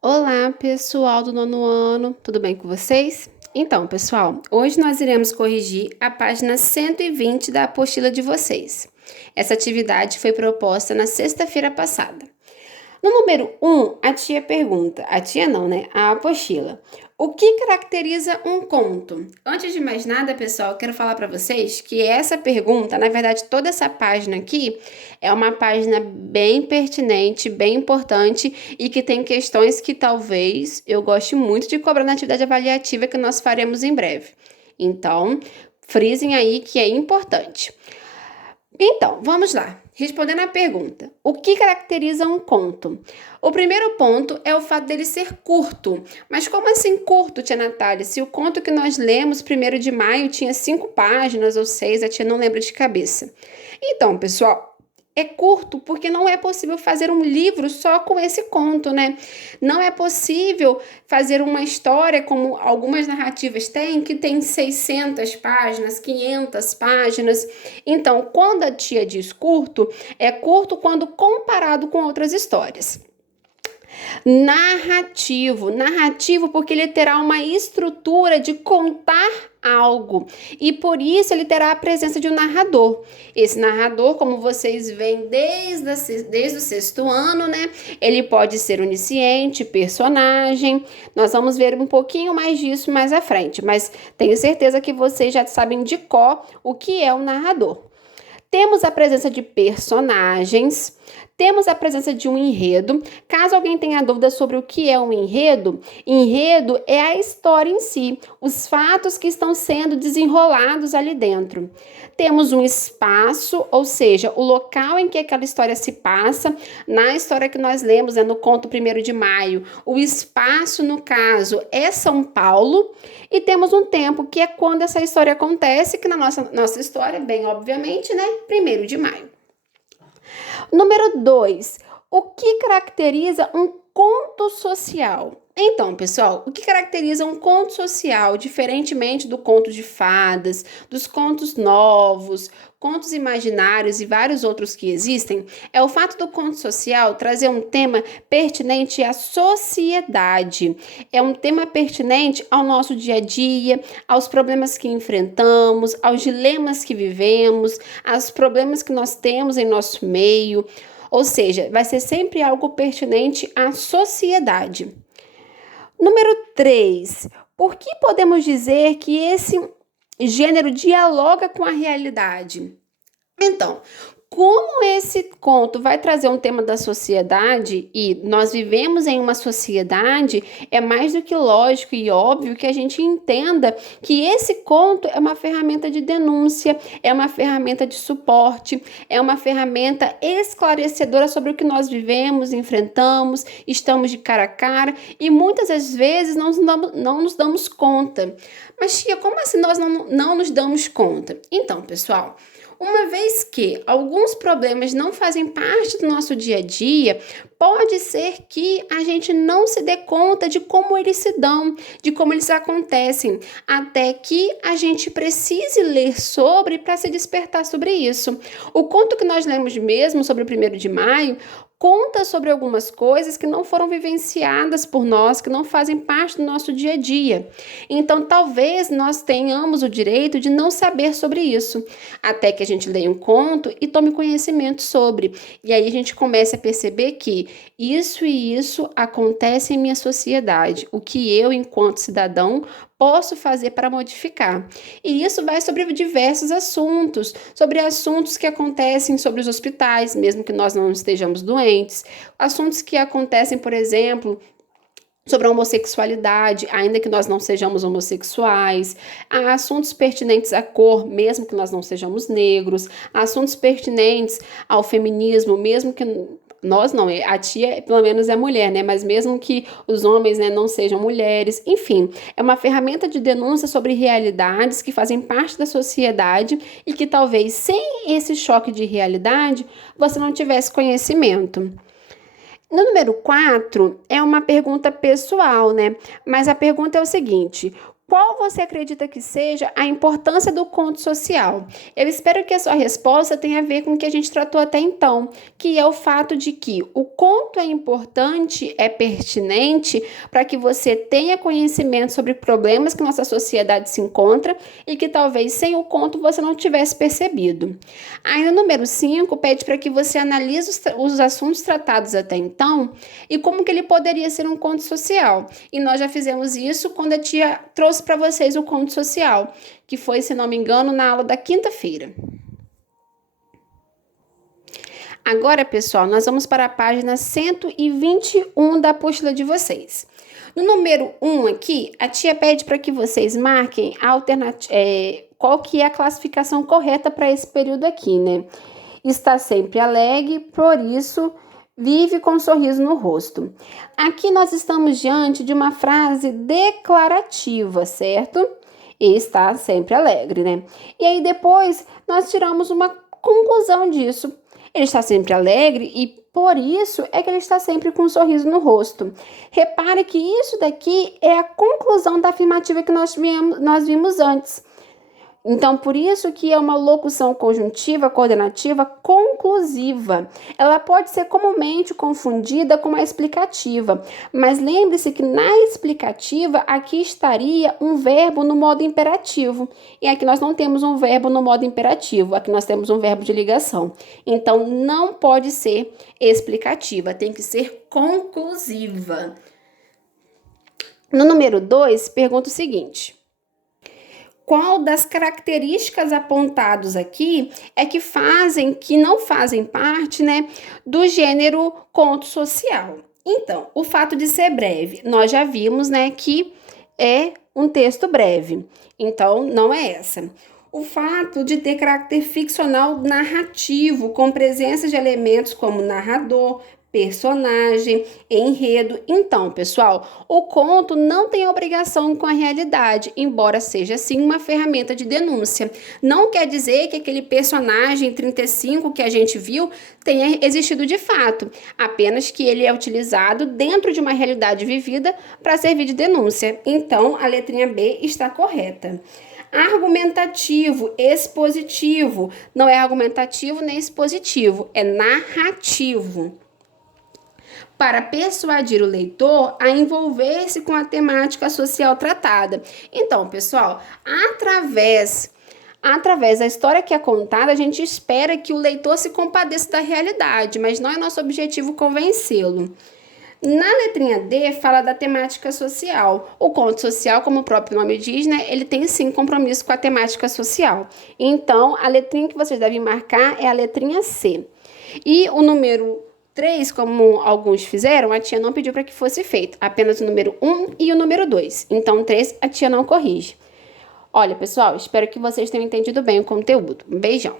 Olá, pessoal do nono ano, tudo bem com vocês? Então, pessoal, hoje nós iremos corrigir a página 120 da apostila de vocês. Essa atividade foi proposta na sexta-feira passada. No número 1, a tia pergunta, a tia não, né? A apostila. O que caracteriza um conto? Antes de mais nada, pessoal, eu quero falar para vocês que essa pergunta, na verdade, toda essa página aqui é uma página bem pertinente, bem importante e que tem questões que talvez eu goste muito de cobrar na atividade avaliativa que nós faremos em breve. Então, frisem aí que é importante. Então, vamos lá. Respondendo à pergunta, o que caracteriza um conto? O primeiro ponto é o fato dele ser curto. Mas como assim curto, tia Natália? Se o conto que nós lemos, 1º de maio, tinha 5 páginas ou 6, a tia não lembra de cabeça. Então, pessoal, é curto porque não é possível fazer um livro só com esse conto, né? Não é possível fazer uma história como algumas narrativas têm, que tem 600 páginas, 500 páginas. Então, quando a tia diz curto, é curto quando comparado com outras histórias. Narrativo porque ele terá uma estrutura de contar algo e por isso ele terá a presença de um narrador. Esse narrador, como vocês veem desde o sexto ano, né? Ele pode ser onisciente, personagem. Nós vamos ver um pouquinho mais disso mais à frente, mas tenho certeza que vocês já sabem de cor o que é o narrador. Temos a presença de personagens, temos a presença de um enredo. Caso alguém tenha dúvida sobre o que é um enredo, enredo é a história em si, os fatos que estão sendo desenrolados ali dentro. Temos um espaço, ou seja, o local em que aquela história se passa. Na história que nós lemos, no conto 1º de maio, o espaço, no caso, é São Paulo. E temos um tempo, que é quando essa história acontece, que na nossa história, bem obviamente, né? 1º de maio. Número 2. O que caracteriza um conto social? Então, pessoal, o que caracteriza um conto social, diferentemente do conto de fadas, dos contos novos, contos imaginários e vários outros que existem, é o fato do conto social trazer um tema pertinente à sociedade. É um tema pertinente ao nosso dia a dia, aos problemas que enfrentamos, aos dilemas que vivemos, aos problemas que nós temos em nosso meio. Ou seja, vai ser sempre algo pertinente à sociedade. Número 3. Por que podemos dizer que esse gênero dialoga com a realidade? Então, como esse conto vai trazer um tema da sociedade e nós vivemos em uma sociedade, é mais do que lógico e óbvio que a gente entenda que esse conto é uma ferramenta de denúncia, é uma ferramenta de suporte, é uma ferramenta esclarecedora sobre o que nós vivemos, enfrentamos, estamos de cara a cara e muitas das vezes não nos damos conta. Mas, tia, como assim nós não nos damos conta? Então, pessoal, uma vez que alguns problemas não fazem parte do nosso dia a dia, pode ser que a gente não se dê conta de como eles se dão, de como eles acontecem, até que a gente precise ler sobre para se despertar sobre isso. O conto que nós lemos mesmo sobre o 1º de maio conta sobre algumas coisas que não foram vivenciadas por nós, que não fazem parte do nosso dia a dia. Então, talvez nós tenhamos o direito de não saber sobre isso, até que a gente leia um conto e tome conhecimento sobre. E aí a gente começa a perceber que isso e isso acontece em minha sociedade, o que eu, enquanto cidadão, posso fazer para modificar. E isso vai sobre diversos assuntos, sobre assuntos que acontecem sobre os hospitais, mesmo que nós não estejamos doentes, assuntos que acontecem, por exemplo, sobre a homossexualidade, ainda que nós não sejamos homossexuais, há assuntos pertinentes à cor, mesmo que nós não sejamos negros, há assuntos pertinentes ao feminismo, mesmo que nós não, a tia pelo menos é mulher, né? Mas mesmo que os homens, né, não sejam mulheres, enfim, é uma ferramenta de denúncia sobre realidades que fazem parte da sociedade e que talvez sem esse choque de realidade você não tivesse conhecimento. No número 4, é uma pergunta pessoal, né? Mas a pergunta é o seguinte: Qual você acredita que seja a importância do conto social? Eu espero que a sua resposta tenha a ver com o que a gente tratou até então, que é o fato de que o conto é importante, é pertinente para que você tenha conhecimento sobre problemas que nossa sociedade se encontra e que talvez sem o conto você não tivesse percebido. Aí no número 5, pede para que você analise os assuntos tratados até então e como que ele poderia ser um conto social. E nós já fizemos isso quando a tia trouxe para vocês o conto social, que foi, se não me engano, na aula da quinta-feira. Agora, pessoal, nós vamos para a página 121 da apostila de vocês. No número 1 aqui, a tia pede para que vocês marquem qual que é a classificação correta para esse período aqui, né? Está sempre alegre, por isso vive com um sorriso no rosto. Aqui nós estamos diante de uma frase declarativa, certo? E está sempre alegre, né? E aí depois nós tiramos uma conclusão disso. Ele está sempre alegre e por isso é que ele está sempre com um sorriso no rosto. Repare que isso daqui é a conclusão da afirmativa que nós vimos antes. Então, por isso que é uma locução conjuntiva, coordenativa, conclusiva. Ela pode ser comumente confundida com a explicativa, mas lembre-se que na explicativa aqui estaria um verbo no modo imperativo. E aqui nós não temos um verbo no modo imperativo, aqui nós temos um verbo de ligação. Então, não pode ser explicativa, tem que ser conclusiva. No número 2, pergunta o seguinte: qual das características apontadas aqui é que não fazem parte, né, do gênero conto social? Então, o fato de ser breve, nós já vimos, né, que é um texto breve. Então, não é essa. O fato de ter caráter ficcional narrativo, com presença de elementos como narrador, personagem, enredo. Então, pessoal, o conto não tem obrigação com a realidade, embora seja sim uma ferramenta de denúncia. Não quer dizer que aquele personagem 35 que a gente viu tenha existido de fato, apenas que ele é utilizado dentro de uma realidade vivida para servir de denúncia. Então, a letrinha B está correta. Argumentativo, expositivo. Não é argumentativo nem expositivo, é narrativo. Para persuadir o leitor a envolver-se com a temática social tratada. Então, pessoal, através da história que é contada, a gente espera que o leitor se compadeça da realidade, mas não é nosso objetivo convencê-lo. Na letrinha D, fala da temática social. O conto social, como o próprio nome diz, né, ele tem sim compromisso com a temática social. Então, a letrinha que vocês devem marcar é a letrinha C. E o número 3, como alguns fizeram, a tia não pediu para que fosse feito, apenas o número 1 e o número 2. Então, 3 a tia não corrige. Olha, pessoal, espero que vocês tenham entendido bem o conteúdo. Um beijão!